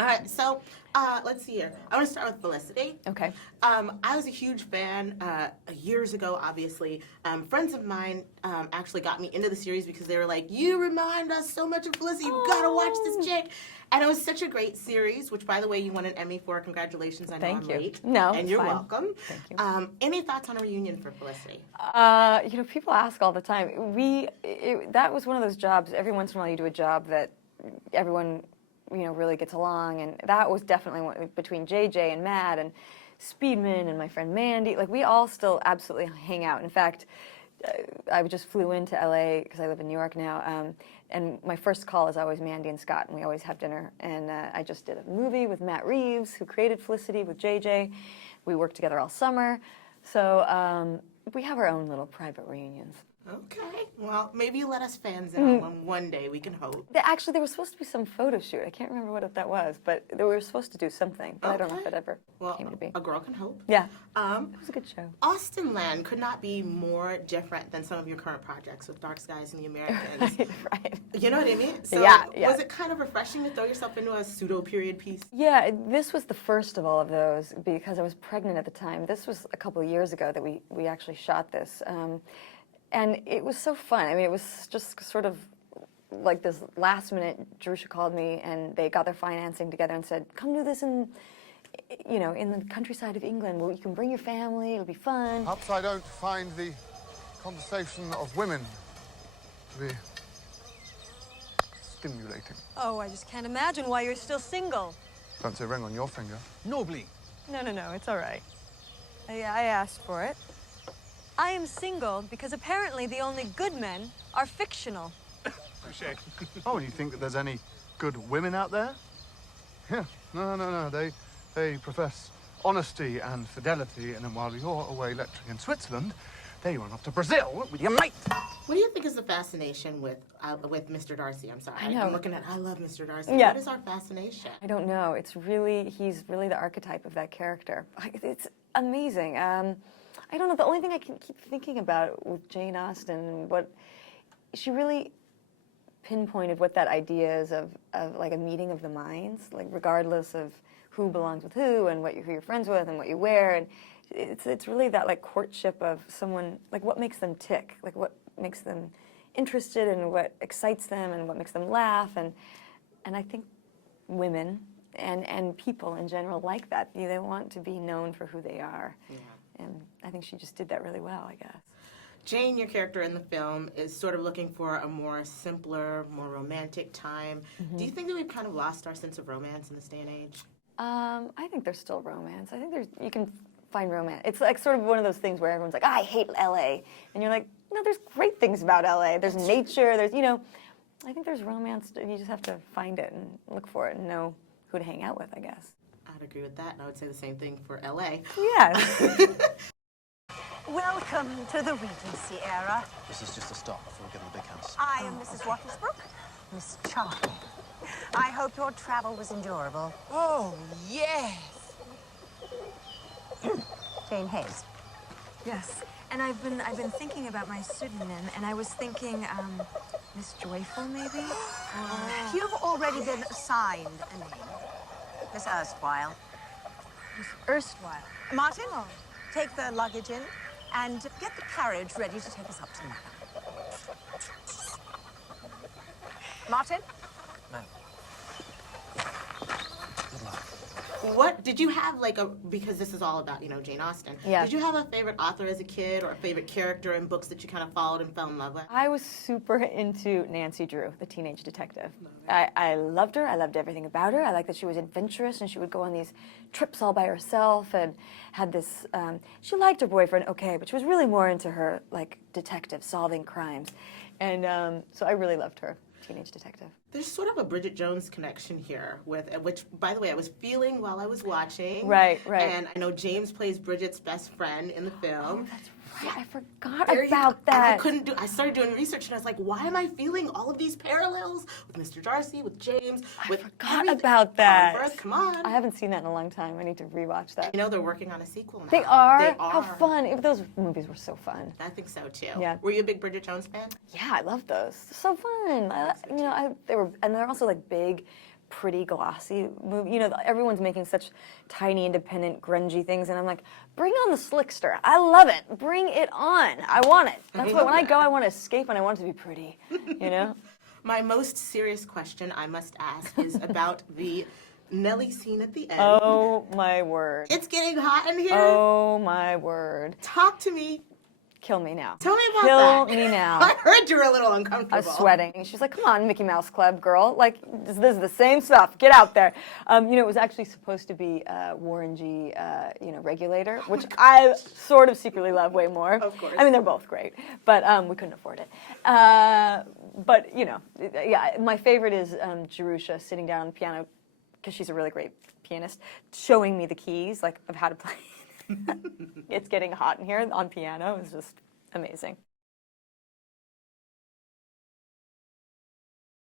All right, so let's see here. I want to start with Felicity. Okay. I was a huge fan years ago, obviously. Friends of mine actually got me into the series because they were like, you remind us so much of Felicity. You've got to watch this chick. And it was such a great series, which, by the way, you won an Emmy for. Congratulations. I know I'm late. No, and you're fine. welcome. Thank you. Any thoughts on a reunion for Felicity? People ask all the time. That was one of those jobs, every once in a while you do a job that everyone really gets along, and that was definitely one between JJ and Matt and Speedman and my friend Mandy. Like, we all still absolutely hang out. In fact, I just flew into LA because I live in New York now, and my first call is always Mandy and Scott, and we always have dinner. And I just did a movie with Matt Reeves, who created Felicity, with JJ. We worked together all summer, so we have our own little private reunions. Okay. Well, maybe you let us fans in on one day. We can hope. Actually, there was supposed to be some photo shoot. I can't remember what that was, but we were supposed to do something. But I don't know if it ever came to be. A girl can hope. Yeah. It was a good show. Austenland could not be more different than some of your current projects with Dark Skies and the Americans. Right. You know what I mean? So yeah. Was it kind of refreshing to throw yourself into a pseudo-period piece? Yeah, this was the first of all of those because I was pregnant at the time. This was a couple of years ago that we actually shot this. And it was so fun. I mean, it was just sort of like this last minute, Jerusha called me and they got their financing together and said, come do this in the countryside of England where you can bring your family, it'll be fun. Perhaps I don't find the conversation of women to be stimulating. Oh, I just can't imagine why you're still single. Fancy a ring on your finger. Nobly. No, it's all right. I asked for it. I am single because apparently the only good men are fictional. Touché. Oh, and you think that there's any good women out there? Yeah, no. They profess honesty and fidelity, and then while you're away lecturing in Switzerland, they run off to Brazil with your mate. What do you think is the fascination with Mr. Darcy? I'm sorry. I know. I'm looking at, I love Mr. Darcy. Yeah. What is our fascination? I don't know. He's really the archetype of that character. It's amazing. I don't know. The only thing I can keep thinking about with Jane Austen, what she really pinpointed what that idea is of like a meeting of the minds, like regardless of who belongs with who and who you're friends with and what you wear, and it's really that like courtship of someone, like what makes them tick, like what makes them interested and what excites them and what makes them laugh, and I think women and people in general like that. They want to be known for who they are. Yeah. And I think she just did that really well, I guess. Jane, your character in the film, is sort of looking for a more simpler, more romantic time. Mm-hmm. Do you think that we've kind of lost our sense of romance in this day and age? I think there's still romance. I think you can find romance. It's like sort of one of those things where everyone's like, I hate LA. And you're like, no, there's great things about LA. There's nature, there's, I think there's romance. You just have to find it and look for it and know who to hang out with, I guess. I'd agree with that, and I would say the same thing for LA. Yes. Welcome to the Regency era. This is just a start before we get to the big house. I am Mrs. Wattlesbrook, Miss Charlie. I hope your travel was endurable. Oh, yes! Jane Hayes. Yes, and I've been thinking about my pseudonym, and I was thinking, Miss Joyful, maybe? You've already been assigned a name. Miss Erstwhile. Miss Erstwhile. Martin, take the luggage in and get the carriage ready to take us up to the manor. Martin? Ma'am. Good luck. What did you have because this is all about Jane Austen? Yeah. Did you have a favorite author as a kid or a favorite character in books that you kind of followed and fell in love with? I was super into Nancy Drew, the teenage detective. I loved her. I loved everything about her. I liked that she was adventurous and she would go on these trips all by herself and had this. She liked her boyfriend, okay, but she was really more into her like detective solving crimes, and so I really loved her. Teenage detective. There's sort of a Bridget Jones connection here, which, by the way, I was feeling while I was watching. Right. And I know James plays Bridget's best friend in the film. Oh, that's right. I forgot about that. I started doing research and I was like, why am I feeling all of these parallels with Mr. Darcy, with James, with forgot about that. Converse, come on. I haven't seen that in a long time. I need to rewatch that. They're working on a sequel now. They are? They are. How fun. Those movies were so fun. I think so too. Yeah. Were you a big Bridget Jones fan? Yeah, I love those. So fun. They're also like big pretty glossy movie. You know, everyone's making such tiny, independent, grungy things, and I'm like, bring on the slickster. I love it. Bring it on. I want it. That's why when I go, I want to escape, and I want it to be pretty. You know. My most serious question I must ask is about the Nelly scene at the end. Oh my word. It's getting hot in here. Oh my word. Talk to me. Kill me now. Tell me about Kill that. me now. I heard you're a little uncomfortable. I was sweating. And she's like, come on, Mickey Mouse Club girl. Like, this is the same stuff. Get out there. You know, it was actually supposed to be Warren G, you know, Regulator, which I sort of secretly love way more. Of course. I mean, they're both great, but we couldn't afford it. But, you know, yeah, my favorite is Jerusha sitting down on the piano, because she's a really great pianist, showing me the keys, like, of how to play. It's getting hot in here on piano. It's just amazing.